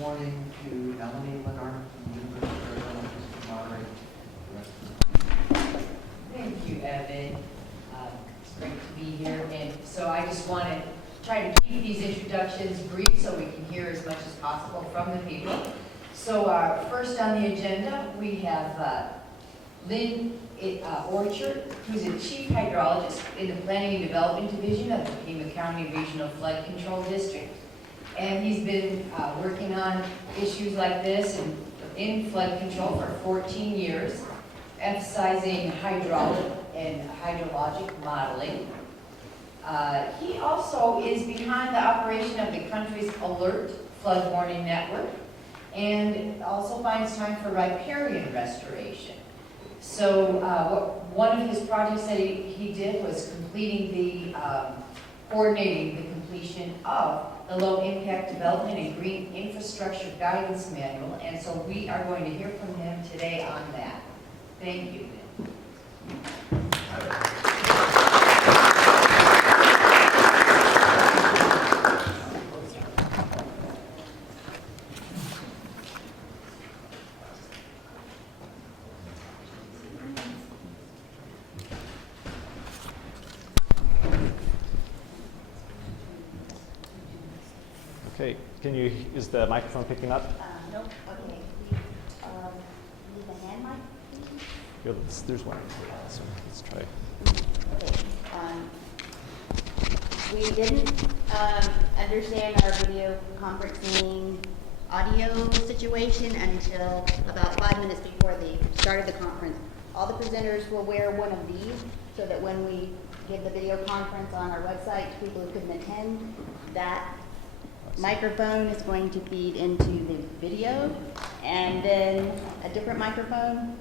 morning to Melanie Lenard from the University of Arizona to moderate the rest of the. Thank you, Evan. It's great to be here. And so I just want to try to keep these introductions brief so we can hear as much as possible from the people. So first on the agenda, we have Lynn Orchard, who's a chief hydrologist in the Planning and Development Division of the Pima County Regional Flood Control District. And he's been working on issues like this in flood control for 14 years, emphasizing hydraulic and hydrologic modeling. He also is behind the operation of the country's alert flood warning network and also finds time for riparian restoration. So one of his projects that he did was coordinating the completion of the Low Impact Development and Green Infrastructure Guidance Manual, and so we are going to hear from him today on that. Thank you. Okay, is the microphone picking up? Nope, okay. Need the hand mic, please? Here, there's one. So let's try. Okay. We didn't understand our video conferencing audio situation until about 5 minutes before the start of the conference. All the presenters will wear one of these so that when we give the video conference on our website to people who couldn't attend, that microphone is going to feed into the video, and then a different microphone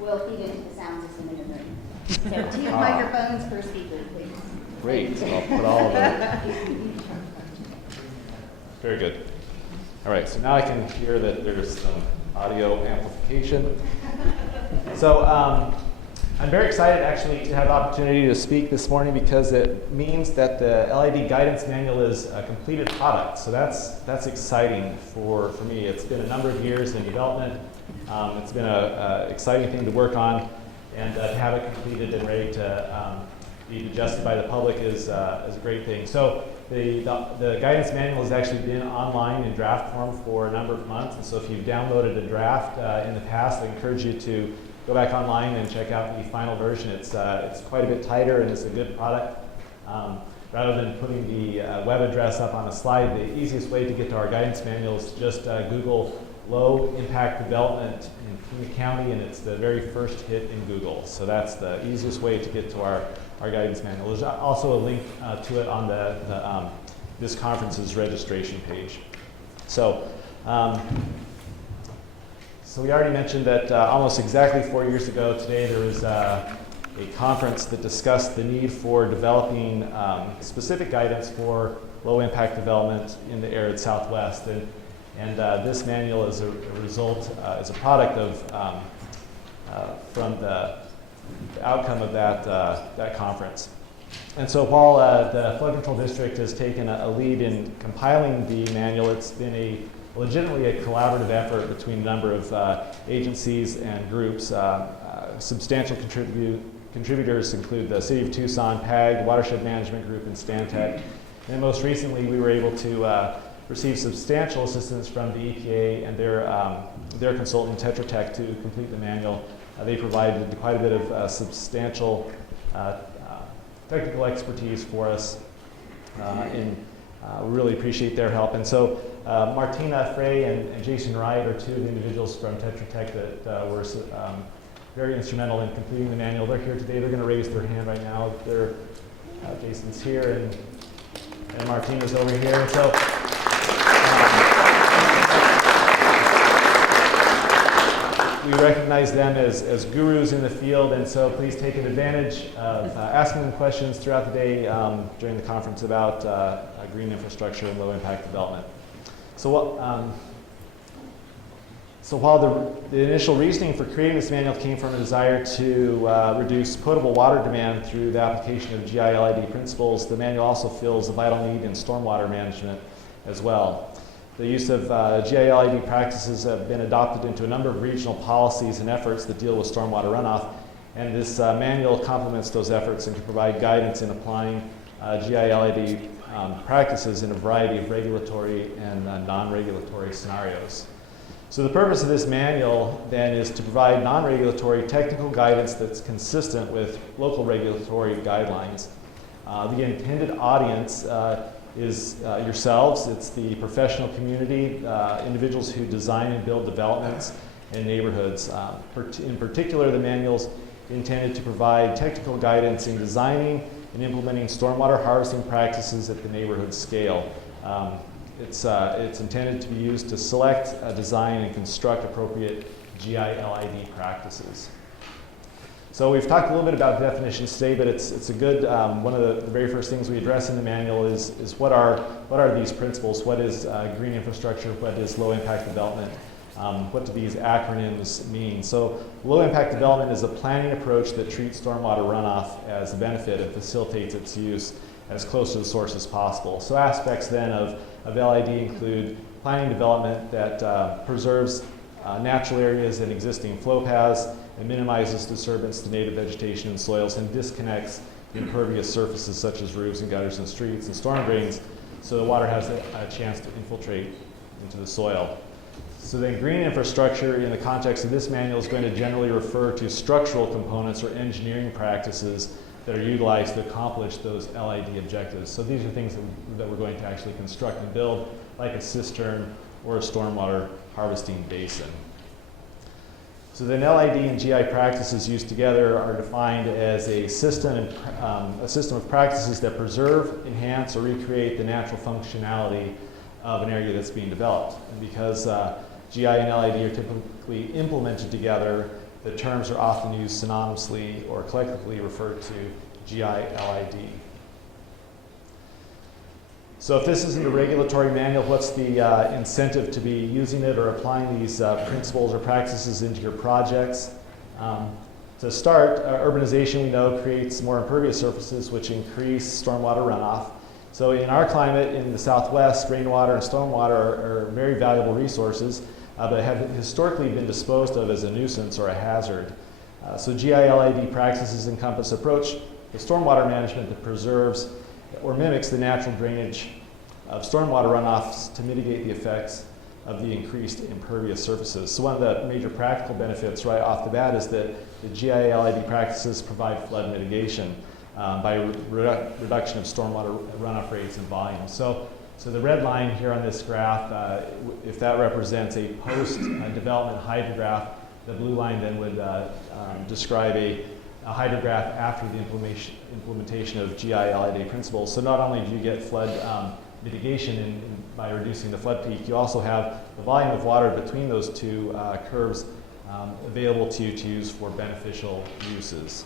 will feed into the sound system in the room. So 2 microphones per speaker, please. Great, so I'll put all of them. Very good. All right, so now I can hear that there's some audio amplification. So I'm very excited actually to have the opportunity to speak this morning because it means that the LID guidance manual is a completed product. So that's exciting for me. It's been a number of years in development. It's been an exciting thing to work on, and to have it completed and ready to be digested by the public is a great thing. So the guidance manual has actually been online in draft form for a number of months, and so if you've downloaded a draft in the past, I encourage you to go back online and check out the final version. It's quite a bit tighter and it's a good product. Rather than putting the web address up on a slide, the easiest way to get to our guidance manual is just Google low impact development in Pima County, and it's the very first hit in Google. So that's the easiest way to get to our guidance manual. There's also a link to it on this conference's registration page. So we already mentioned that almost exactly 4 years ago today there was a conference that discussed the need for developing specific guidance for low impact development in the arid Southwest. And this manual is a result, is a product of from the outcome of that conference. And so while the Flood Control District has taken a lead in compiling the manual, it's been legitimately a collaborative effort between a number of agencies and groups. Substantial contributors include the City of Tucson, PAG, Watershed Management Group, and Stantec. And then most recently, we were able to receive substantial assistance from the EPA and their consultant, Tetra Tech, to complete the manual. They provided quite a bit of substantial technical expertise for us, and we really appreciate their help. And so Martina Frey and Jason Wright are 2 of the individuals from Tetra Tech that were very instrumental in completing the manual. They're here today. They're going to raise their hand right now. Jason's here and Martina's over here. And so we recognize them as gurus in the field, and so please take advantage of asking them questions throughout the day during the conference about green infrastructure and low impact development. So while the initial reasoning for creating this manual came from a desire to reduce potable water demand through the application of GILID principles, the manual also fills a vital need in stormwater management as well. The use of GILID practices have been adopted into a number of regional policies and efforts that deal with stormwater runoff, and this manual complements those efforts and can provide guidance in applying GILID practices in a variety of regulatory and non-regulatory scenarios. So the purpose of this manual then is to provide non-regulatory technical guidance that's consistent with local regulatory guidelines. The intended audience is yourselves. It's the professional community, individuals who design and build developments in neighborhoods. In particular, the manual's intended to provide technical guidance in designing and implementing stormwater harvesting practices at the neighborhood scale. It's intended to be used to select, design, and construct appropriate GILID practices. So we've talked a little bit about definitions today, but it's a good, one of the very first things we address in the manual is what are these principles? What is green infrastructure? What is low impact development? What do these acronyms mean? So low impact development is a planning approach that treats stormwater runoff as a benefit and facilitates its use as close to the source as possible. So aspects then of LID include planning development that preserves natural areas and existing flow paths and minimizes disturbance to native vegetation and soils and disconnects the impervious surfaces such as roofs and gutters and streets and storm drains so the water has a chance to infiltrate into the soil. So then green infrastructure in the context of this manual is going to generally refer to structural components or engineering practices that are utilized to accomplish those LID objectives. So these are things that we're going to actually construct and build, like a cistern or a stormwater harvesting basin. So then LID and GI practices used together are defined as a system of practices that preserve, enhance, or recreate the natural functionality of an area that's being developed. And because GI and LID are typically implemented together, the terms are often used synonymously or collectively referred to GI-LID. So if this isn't a regulatory manual, what's the incentive to be using it or applying these principles or practices into your projects? To start, urbanization we know creates more impervious surfaces which increase stormwater runoff. So in our climate in the Southwest, rainwater and stormwater are very valuable resources, but have historically been disposed of as a nuisance or a hazard. So GI-LID practices encompass approach to stormwater management that preserves or mimics the natural drainage of stormwater runoffs to mitigate the effects of the increased impervious surfaces. So one of the major practical benefits right off the bat is that the GI-LID practices provide flood mitigation by reduction of stormwater runoff rates and volume. So the red line here on this graph, if that represents a post-development hydrograph, the blue line then would describe a hydrograph after the implementation of GI-LID principles. So not only do you get flood mitigation by reducing the flood peak, you also have the volume of water between those two curves available to you to use for beneficial uses.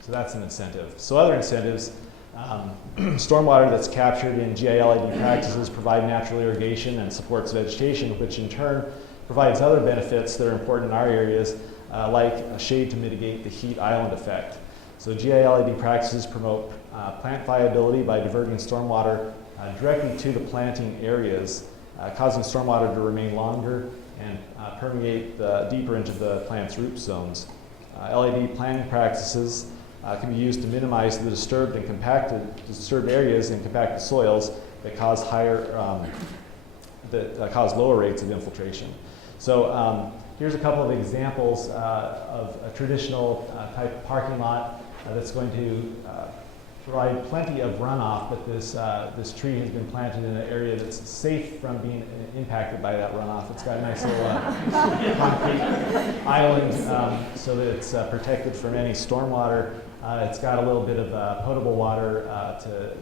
So that's an incentive. So other incentives, stormwater that's captured in GI-LID practices provide natural irrigation and supports vegetation, which in turn provides other benefits that are important in our areas, like a shade to mitigate the heat island effect. So GI-LID practices promote plant viability by diverting stormwater directly to the planting areas, causing stormwater to remain longer and permeate deeper into the plant's root zones. LID planting practices can be used to minimize the disturbed areas and compacted soils that cause cause lower rates of infiltration. So here's a couple of examples of a traditional type of parking lot that's going to provide plenty of runoff, but this tree has been planted in an area that's safe from being impacted by that runoff. It's got a nice little concrete island so that it's protected from any stormwater. It's got a little bit of potable water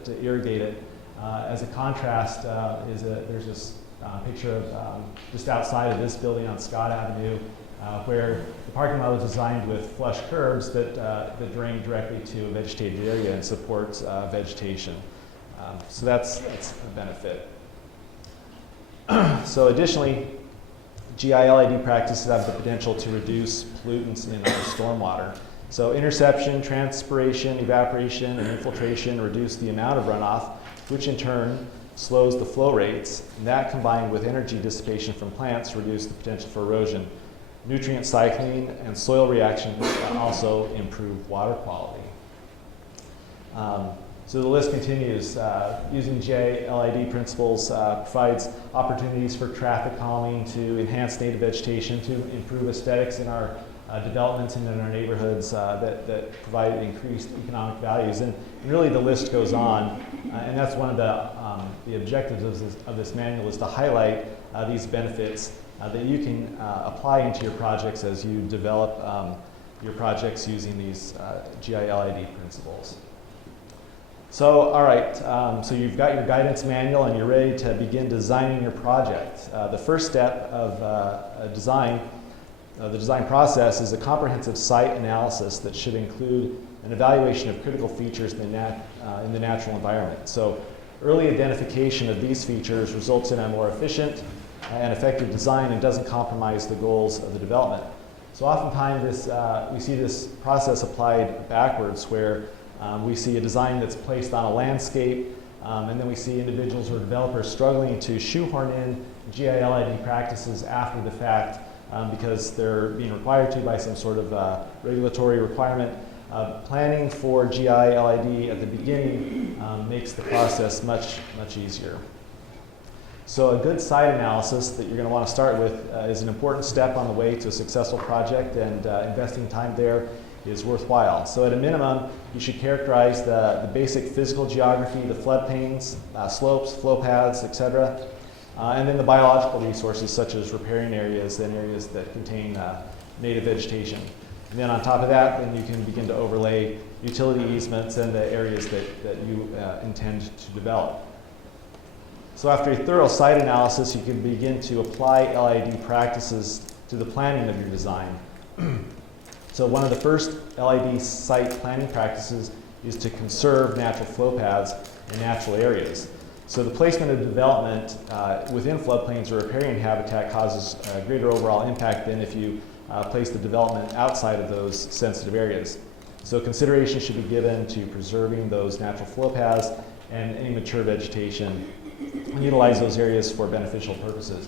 to irrigate it. As a contrast, there's this picture of just outside of this building on Scott Avenue, where the parking lot was designed with flush curbs that drain directly to a vegetated area and supports vegetation. So that's a benefit. So additionally, GI-LID practices have the potential to reduce pollutants in our stormwater. So interception, transpiration, evaporation, and infiltration reduce the amount of runoff, which in turn slows the flow rates, and that combined with energy dissipation from plants reduce the potential for erosion. Nutrient cycling and soil reactions also improve water quality. So the list continues. Using GILID principles provides opportunities for traffic calming, to enhance native vegetation, to improve aesthetics in our developments and in our neighborhoods that provide increased economic values. And really the list goes on, and that's one of the objectives of this manual, is to highlight these benefits that you can apply into your projects as you develop your projects using these GILID principles. So, all right, so you've got your guidance manual and you're ready to begin designing your project. The first step of the design process is a comprehensive site analysis that should include an evaluation of critical features in the natural environment. So early identification of these features results in a more efficient and effective design and doesn't compromise the goals of the development. So oftentimes we see this process applied backwards, where we see a design that's placed on a landscape, and then we see individuals or developers struggling to shoehorn in GILID practices after the fact because they're being required to by some sort of regulatory requirement. Planning for GILID at the beginning makes the process much easier. So a good site analysis that you're going to want to start with is an important step on the way to a successful project, and investing time there is worthwhile. So at a minimum, you should characterize the basic physical geography, the floodplains, slopes, flow paths, etc. And then the biological resources such as riparian areas and areas that contain native vegetation. And then on top of that, then you can begin to overlay utility easements and the areas that you intend to develop. So after a thorough site analysis, you can begin to apply LID practices to the planning of your design. So one of the first LID site planning practices is to conserve natural flow paths in natural areas. So the placement of development within floodplains or riparian habitat causes a greater overall impact than if you place the development outside of those sensitive areas. So consideration should be given to preserving those natural flow paths and any mature vegetation, and utilize those areas for beneficial purposes.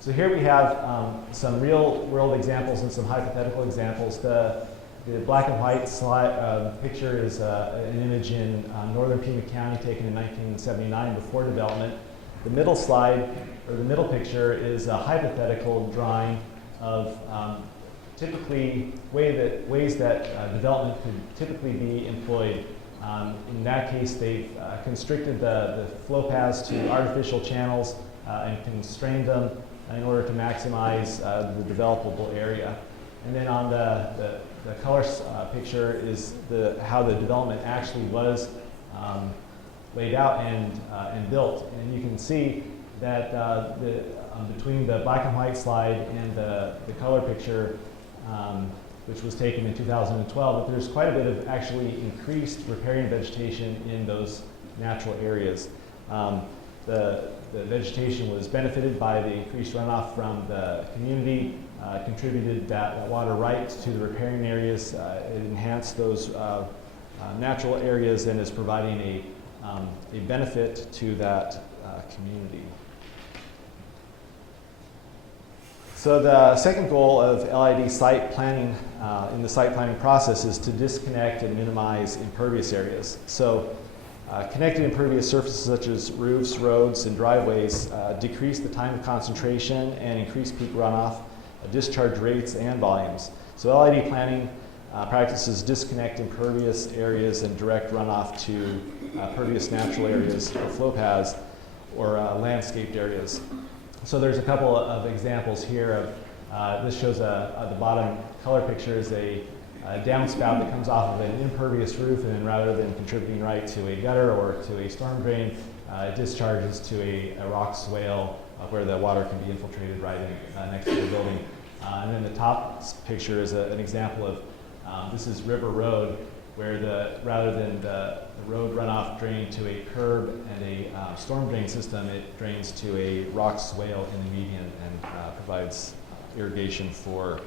So here we have some real world examples and some hypothetical examples. The black and white slide, picture is an image in northern Pima County taken in 1979 before development. The middle slide, or the middle picture, is a hypothetical drawing of typically ways that development could typically be employed. In that case, they've constricted the flow paths to artificial channels and constrained them in order to maximize the developable area. And then on the color picture is how the development actually was laid out and built. And you can see that between the black and white slide and the color picture, which was taken in 2012, that there's quite a bit of actually increased riparian vegetation in those natural areas. The vegetation was benefited by the increased runoff from the community, contributed that water right to the riparian areas. It enhanced those natural areas and is providing a benefit to that community. So the second goal of LID site planning in the site planning process is to disconnect and minimize impervious areas. So connected impervious surfaces such as roofs, roads, and driveways decrease the time of concentration and increase peak runoff, discharge rates, and volumes. So LID planning practices disconnect impervious areas and direct runoff to pervious natural areas or flow paths or landscaped areas. So there's a couple of examples here of, this shows the bottom color picture is a downspout that comes off of an impervious roof, and then rather than contributing right to a gutter or to a storm drain, it discharges to a rock swale where the water can be infiltrated right in, next to the building. And then the top picture is an example of, this is River Road, where rather than the road runoff drain to a curb and a storm drain system, it drains to a rock swale in the median and provides irrigation for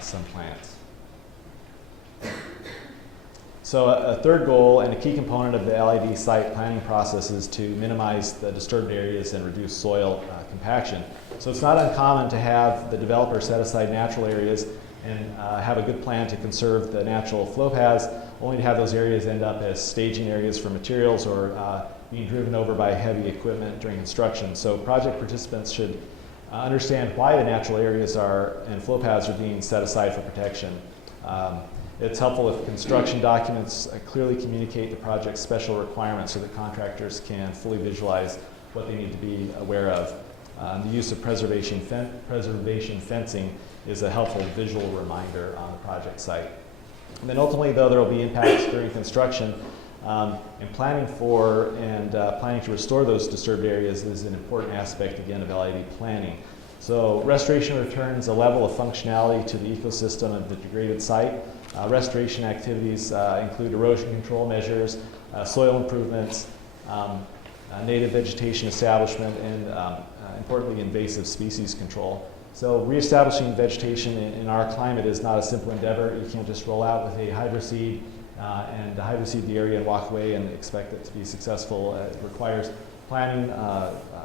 some plants. So a third goal and a key component of the LID site planning process is to minimize the disturbed areas and reduce soil compaction. So it's not uncommon to have the developer set aside natural areas and have a good plan to conserve the natural flow paths, only to have those areas end up as staging areas for materials or being driven over by heavy equipment during construction. So project participants should understand why the natural areas and flow paths are being set aside for protection. It's helpful if construction documents clearly communicate the project's special requirements so that contractors can fully visualize what they need to be aware of. The use of preservation fencing is a helpful visual reminder on the project site. And then ultimately, though, there will be impacts during construction, and planning for and planning to restore those disturbed areas is an important aspect, again, of LID planning. So restoration returns a level of functionality to the ecosystem of the degraded site. Restoration activities include erosion control measures, soil improvements, native vegetation establishment, and importantly, invasive species control. So reestablishing vegetation in our climate is not a simple endeavor. You can't just roll out with a hydroseed and hydroseed the area and walk away and expect it to be successful. It requires planning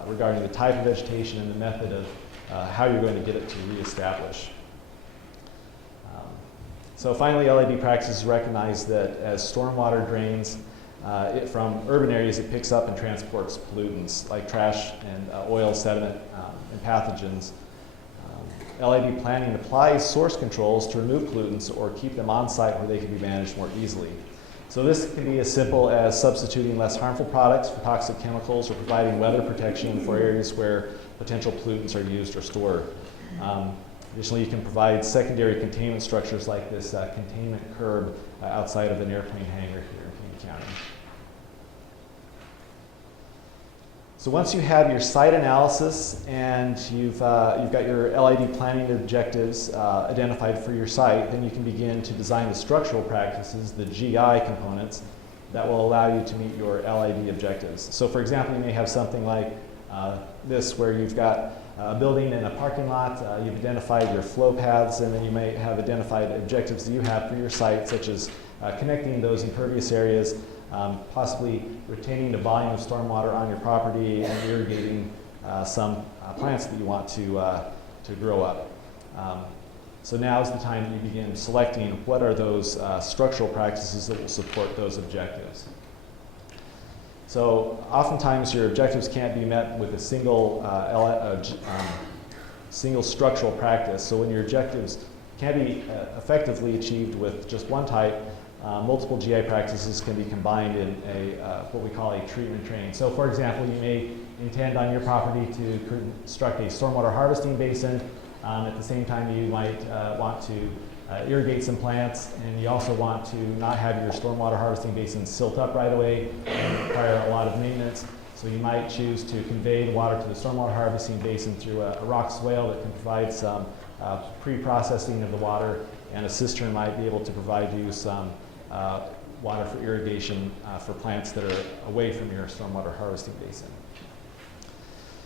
regarding the type of vegetation and the method of how you're going to get it to reestablish. So finally, LID practices recognize that as stormwater drains from urban areas, it picks up and transports pollutants like trash and oil, sediment, and pathogens. LID planning applies source controls to remove pollutants or keep them on site where they can be managed more easily. So this can be as simple as substituting less harmful products for toxic chemicals or providing weather protection for areas where potential pollutants are used or stored. Additionally, you can provide secondary containment structures like this containment curb outside of an airplane hangar here in Pima County. So once you have your site analysis and you've got your LID planning objectives identified for your site, then you can begin to design the structural practices, the GI components, that will allow you to meet your LID objectives. So for example, you may have something like this where you've got a building and a parking lot, you've identified your flow paths, and then you may have identified objectives that you have for your site, such as connecting those impervious areas, possibly retaining the volume of stormwater on your property and irrigating some plants that you want to grow up. So now is the time that you begin selecting what are those structural practices that will support those objectives. So oftentimes your objectives can't be met with a single structural practice. So when your objectives can be effectively achieved with just one type, multiple GI practices can be combined in what we call a treatment train. So for example, you may intend on your property to construct a stormwater harvesting basin. At the same time, you might want to irrigate some plants, and you also want to not have your stormwater harvesting basin silt up right away and require a lot of maintenance. So you might choose to convey the water to the stormwater harvesting basin through a rock swale that can provide some pre-processing of the water, and a cistern might be able to provide you some water for irrigation for plants that are away from your stormwater harvesting basin.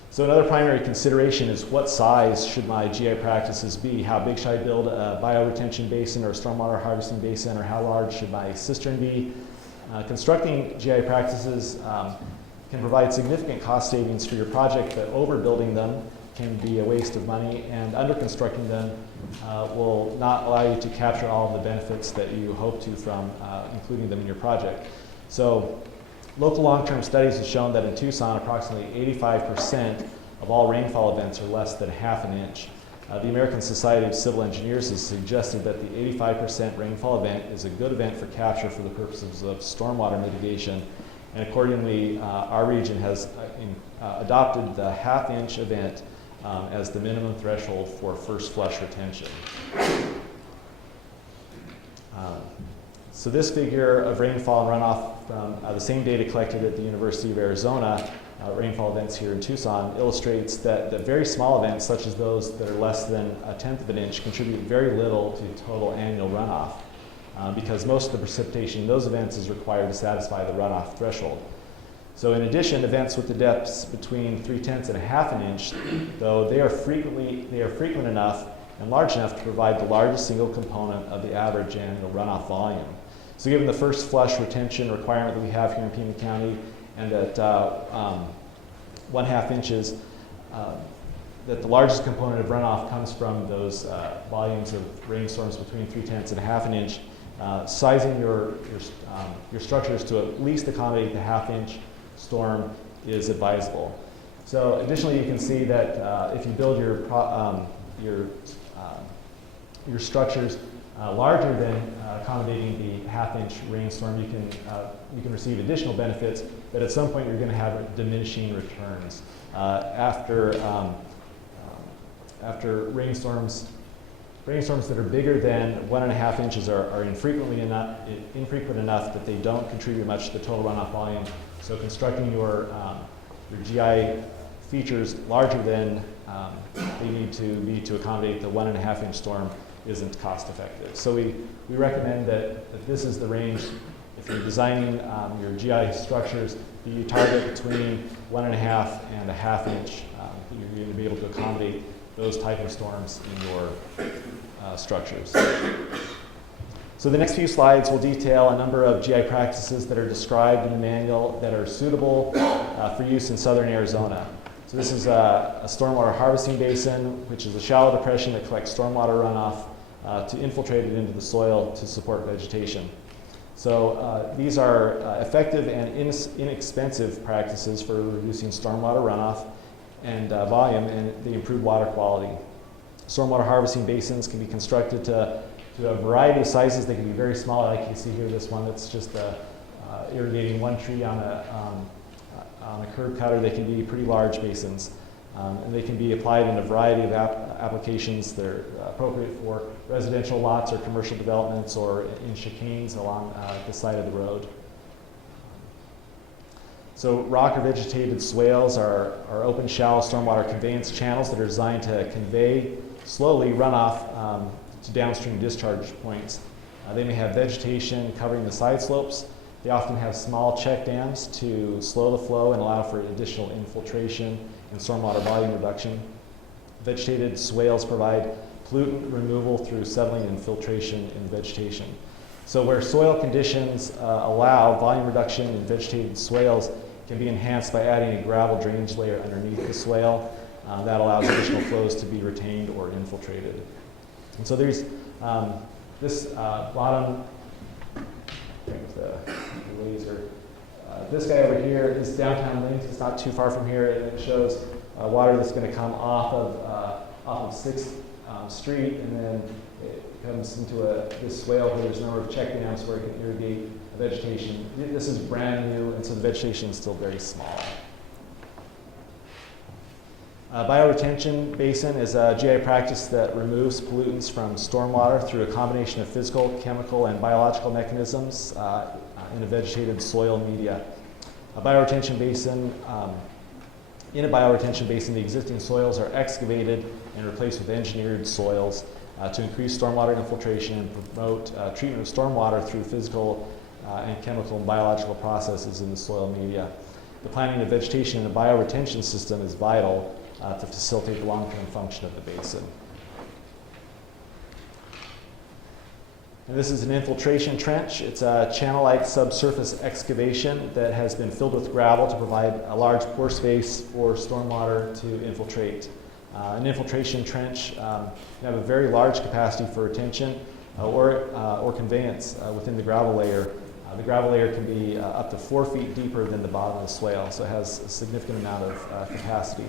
So another primary consideration is what size should my GI practices be? How big should I build a bioretention basin or a stormwater harvesting basin, or how large should my cistern be? Constructing GI practices can provide significant cost savings for your project, but overbuilding them can be a waste of money, and under-constructing them will not allow you to capture all of the benefits that you hope to from including them in your project. So local long-term studies have shown that in Tucson, approximately 85% of all rainfall events are less than half an inch. The American Society of Civil Engineers has suggested that the 85% rainfall event is a good event for capture for the purposes of stormwater mitigation, and accordingly, our region has adopted the half-inch event as the minimum threshold for first flush retention. So this figure of rainfall and runoff from the same data collected at the University of Arizona, rainfall events here in Tucson, illustrates that very small events, such as those that are less than 1/10 of an inch, contribute very little to total annual runoff, because most of the precipitation in those events is required to satisfy the runoff threshold. So in addition, events with the depths between 3/10 and a half an inch, though they are frequent enough and large enough to provide the largest single component of the average annual runoff volume. So given the first flush retention requirement that we have here in Pima County, and at 1/2 inches, that the largest component of runoff comes from those volumes of rainstorms between 3/10 and 1/2 inch. Sizing your structures to at least accommodate the 1/2 inch storm is advisable. So additionally, you can see that if you build your structures larger than accommodating the 1/2 inch rainstorm, you can receive additional benefits, but at some point you're going to have diminishing returns. After rainstorms that are bigger than 1.5 inches are infrequent enough that they don't contribute much to the total runoff volume. So constructing your GI features larger than they need to be to accommodate the 1.5 inch storm isn't cost effective. So we recommend that this is the range. If you're designing your GI structures, that you target between 1.5 and 1/2 inch. You're going to be able to accommodate those type of storms in your structures. So the next few slides will detail a number of GI practices that are described in the manual that are suitable for use in southern Arizona. So this is a stormwater harvesting basin, which is a shallow depression that collects stormwater runoff to infiltrate it into the soil to support vegetation. So these are effective and inexpensive practices for reducing stormwater runoff and volume, and they improve water quality. Stormwater harvesting basins can be constructed to a variety of sizes. They can be very small, like you see here, this one that's just irrigating one tree on a curb cutter. They can be pretty large basins, and they can be applied in a variety of applications. They're appropriate for residential lots or commercial developments or in chicanes along the side of the road. So rock or vegetated swales are open, shallow stormwater conveyance channels that are designed to convey slowly runoff to downstream discharge points. They may have vegetation covering the side slopes. They often have small check dams to slow the flow and allow for additional infiltration and stormwater volume reduction. Vegetated swales provide pollutant removal through settling and filtration in vegetation. So where soil conditions allow volume reduction in vegetated swales can be enhanced by adding a gravel drainage layer underneath the swale. That allows additional flows to be retained or infiltrated. And so there's this bottom, with the laser. This guy over here is downtown Lynn. It's not too far from here, and it shows water that's going to come off of 6th Street, and then it comes into this swale where there's a number of check dams where it can irrigate vegetation. This is brand new, and so the vegetation is still very small. Bioretention basin is a GI practice that removes pollutants from stormwater through a combination of physical, chemical, and biological mechanisms in a vegetated soil media. In a bioretention basin, the existing soils are excavated and replaced with engineered soils to increase stormwater infiltration and promote treatment of stormwater through physical and chemical and biological processes in the soil media. The planting of vegetation in a bioretention system is vital to facilitate the long-term function of the basin. And this is an infiltration trench. It's a channel-like subsurface excavation that has been filled with gravel to provide a large pore space for stormwater to infiltrate. An infiltration trench can have a very large capacity for retention or conveyance within the gravel layer. The gravel layer can be up to 4 feet deeper than the bottom of the swale, so it has a significant amount of capacity.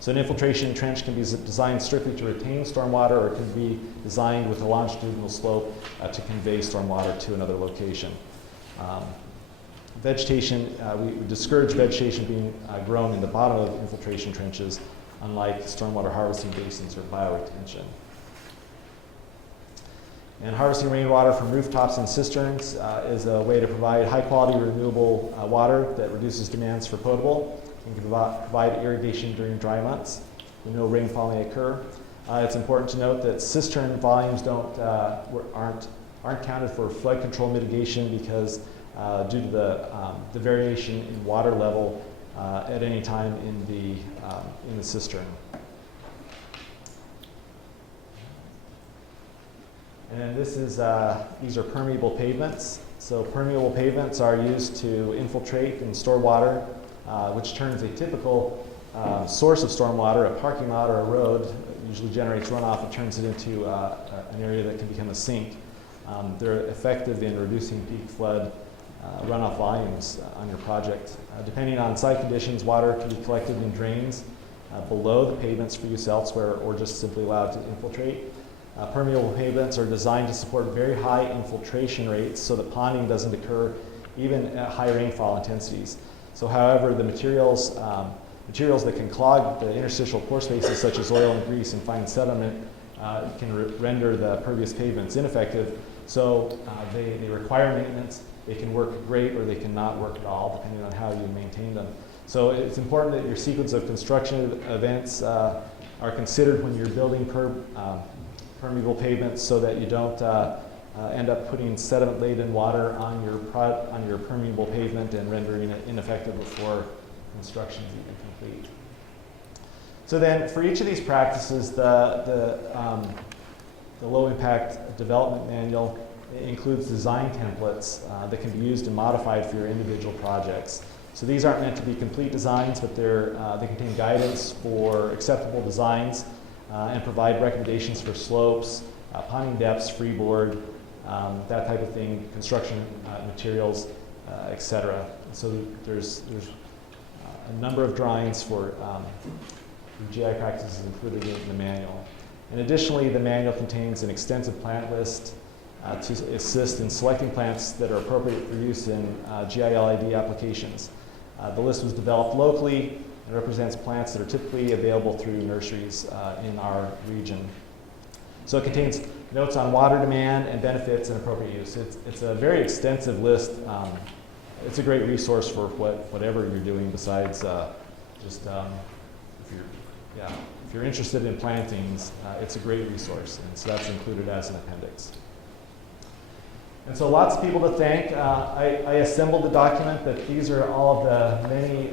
So an infiltration trench can be designed strictly to retain stormwater, or it can be designed with a longitudinal slope to convey stormwater to another location. Vegetation, we discourage vegetation being grown in the bottom of infiltration trenches, unlike stormwater harvesting basins or bioretention. And harvesting rainwater from rooftops and cisterns is a way to provide high-quality renewable water that reduces demands for potable and can provide irrigation during dry months when no rainfall may occur. It's important to note that cistern volumes aren't counted for flood control mitigation because due to the variation in water level at any time in the cistern. And then this is, these are permeable pavements. So permeable pavements are used to infiltrate and store water, which turns a typical source of stormwater, a parking lot or a road, usually generates runoff and turns it into an area that can become a sink. They're effective in reducing peak flood runoff volumes on your project. Depending on site conditions, water can be collected in drains below the pavements for use elsewhere or just simply allowed to infiltrate. Permeable pavements are designed to support very high infiltration rates so that ponding doesn't occur even at high rainfall intensities. So however, the materials that can clog the interstitial pore spaces such as oil and grease and fine sediment can render the pervious pavements ineffective. So they require maintenance. They can work great or they cannot work at all depending on how you maintain them. So it's important that your sequence of construction events are considered when you're building permeable pavements so that you don't end up putting sediment-laden water on your permeable pavement and rendering it ineffective before construction is even complete. So then for each of these practices, the low-impact development manual includes design templates that can be used and modified for your individual projects. So these aren't meant to be complete designs, but they contain guidance for acceptable designs and provide recommendations for slopes, ponding depths, freeboard, that type of thing, construction materials, etc. So there's a number of drawings for GI practices included in the manual. And additionally, the manual contains an extensive plant list to assist in selecting plants that are appropriate for use in GILID applications. The list was developed locally and represents plants that are typically available through nurseries in our region. So it contains notes on water demand and benefits and appropriate use. It's a very extensive list. It's a great resource for whatever you're doing besides just if you're interested in plantings, it's a great resource, and so that's included as an appendix. And so lots of people to thank. I assembled the document, but these are all of the many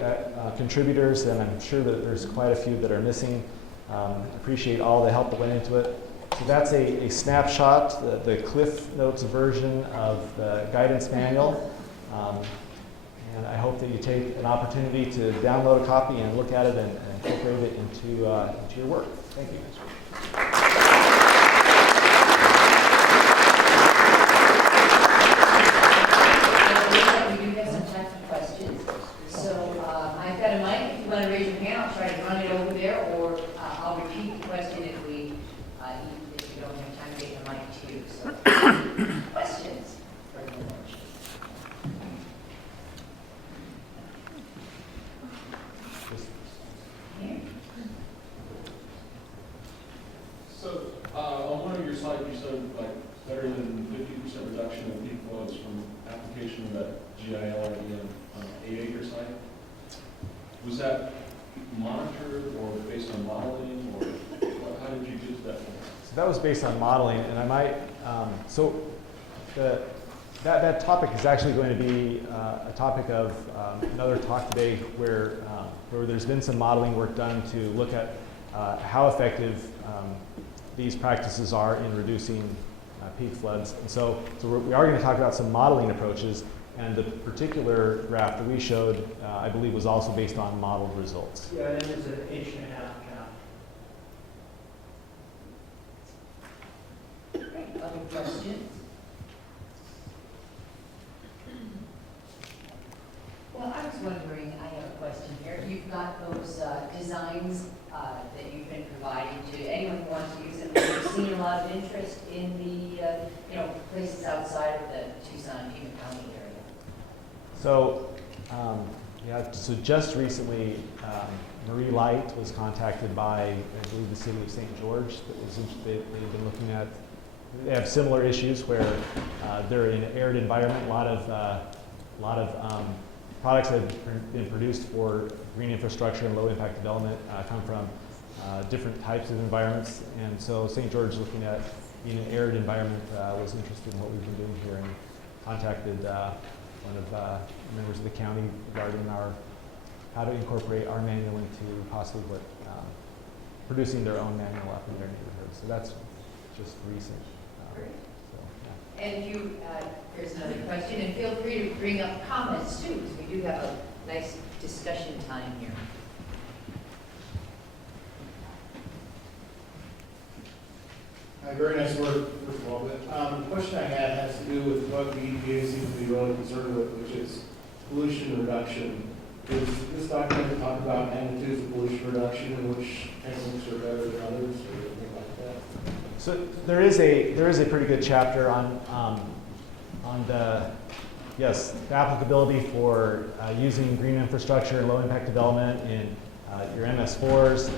contributors, and I'm sure that there's quite a few that are missing. Appreciate all the help that went into it. So that's a snapshot, the Cliff Notes version of the guidance manual. And I hope that you take an opportunity to download a copy and look at it and incorporate it into your work. Thank you. We do have some time for questions. So I've got a mic. If you want to raise your hand, I'll try to run it over there, or I'll repeat the question if you don't have time to get the mic too. So questions for the board. So, on one of your slides, you said like better than 50% reduction in peak floods from application of that GILID on an 8-acre site. Was that monitored or based on modeling, or how did you get to that point? So that was based on modeling, and I might, that topic is actually going to be a topic of another talk today where there's been some modeling work done to look at how effective these practices are in reducing peak floods. And so we are going to talk about some modeling approaches, and the particular graph that we showed, I believe, was also based on modeled results. Yeah, it is an H&1/2 count. Great. Other questions? Well, I was wondering, I have a question here. You've got those designs that you've been providing to anyone who wants to use them. Have you seen a lot of interest in the places outside of the Tucson, Pima County area? So, so just recently, Marie Light was contacted by, I believe, the city of St. George. They've been looking at, they have similar issues where they're in an arid environment. A lot of products that have been produced for green infrastructure and low impact development come from different types of environments. And so St. George, looking at in an arid environment, was interested in what we've been doing here and contacted one of members of the county regarding how to incorporate our manual into possibly producing their own manual up in their neighborhood. So that's just recent. Great. And if you, there's another question, and feel free to bring up comments too, because we do have a nice discussion time here. Very nice work, first of all. But the question I had has to do with what the EPA seems to be really concerned with, which is pollution reduction. Does this document talk about magnitudes of pollution reduction and which techniques are better than others or anything like that? So there is a pretty good chapter on the applicability for using green infrastructure and low impact development in your MS4s.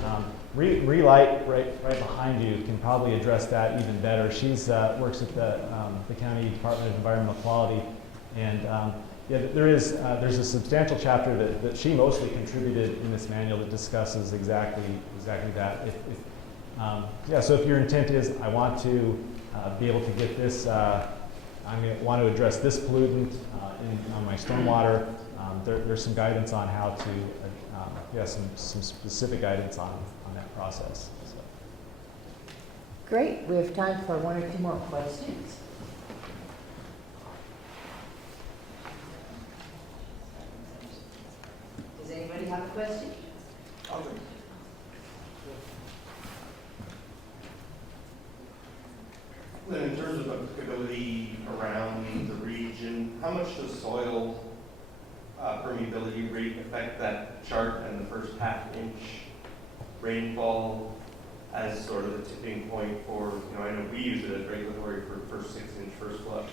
Relight, right behind you, can probably address that even better. She's works at the County Department of Environmental Quality, and there's a substantial chapter that she mostly contributed in this manual that discusses exactly that. So if your intent is, I want to be able to get this, I want to address this pollutant on my stormwater, there's some guidance on how to, some specific guidance on that process. So. Great, we have time for one or two more questions. Does anybody have a question? Lynn, in terms of applicability around the region, how much does soil permeability rate affect that chart and the first half-inch rainfall as sort of the tipping point for, I know we use it as regulatory for first 6-inch first flush.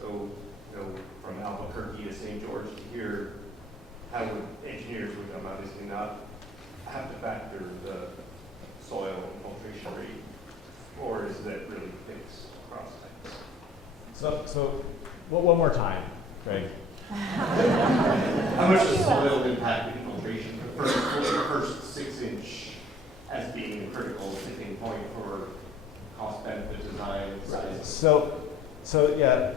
So, from Albuquerque to St. George to here, how would engineers would obviously not have to factor the soil infiltration rate, or is that really fixed across types? So one more time, Greg. How much does soil impact infiltration for the first 6-inch as being a critical tipping point for cost benefit design and size? So yeah,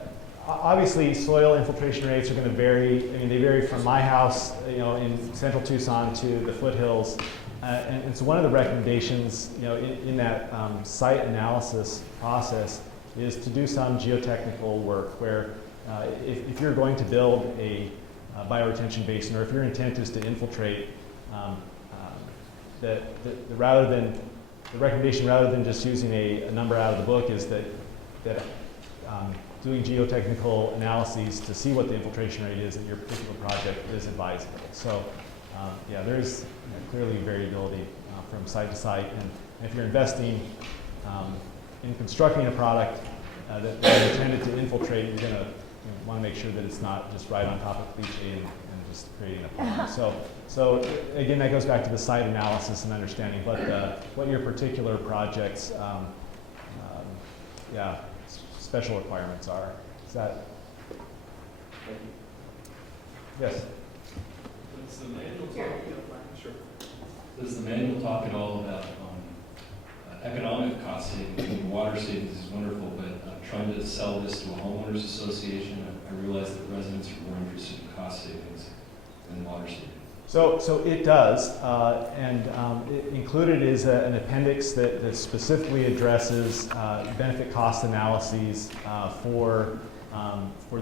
obviously soil infiltration rates are going to vary. They vary from my house, in central Tucson to the foothills. And so one of the recommendations, in that site analysis process is to do some geotechnical work where if you're going to build a bioretention basin, or if your intent is to infiltrate, the recommendation rather than just using a number out of the book is that doing geotechnical analyses to see what the infiltration rate is at your particular project is advisable. So there is clearly variability from site to site, and if you're investing in constructing a product that is intended to infiltrate, you're going to want to make sure that it's not just right on top of cliche and just creating a pond. So again, that goes back to the site analysis and understanding what your particular project's special requirements are. Is that? Yes. Does the manual talk? Sure. Does the manual talk at all about economic cost savings? Water savings is wonderful, but trying to sell this to a homeowners association, I realize that residents are more interested in cost savings than water savings. So it does, and included is an appendix that specifically addresses benefit cost analyses for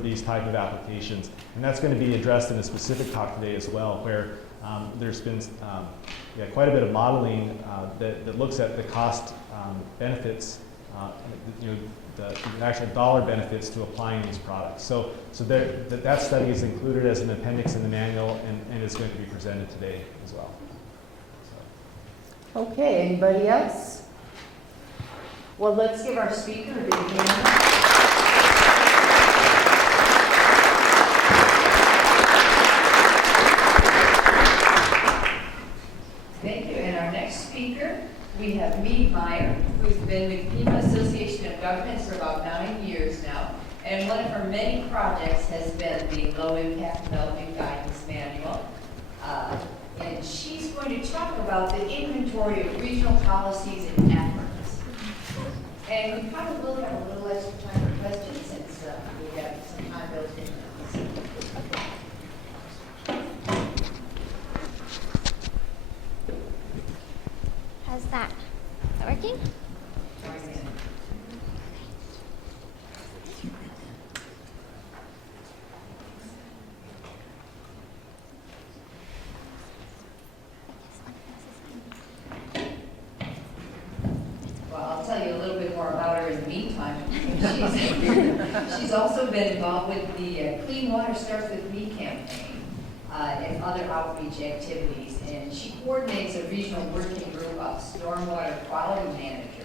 these type of applications, and that's going to be addressed in a specific talk today as well, where there's been quite a bit of modeling that looks at the cost benefits, the actual dollar benefits to applying these products. So that study is included as an appendix in the manual, and is going to be presented today as well. So. Okay, anybody else? Well, let's give our speaker a big hand. Thank you. And our next speaker, we have Mead Meyer, who's been with Pima Association of Governments for about 9 years now. And one of her many projects has been the Low Impact Development Guidance Manual. And she's going to talk about the inventory of regional policies and efforts. And we probably will have a little extra time for questions since we have some time built in. How's that? Is that working? She's also been involved with the Clean Water Starts With Me campaign and other outreach activities. And she coordinates a regional working group of stormwater quality managers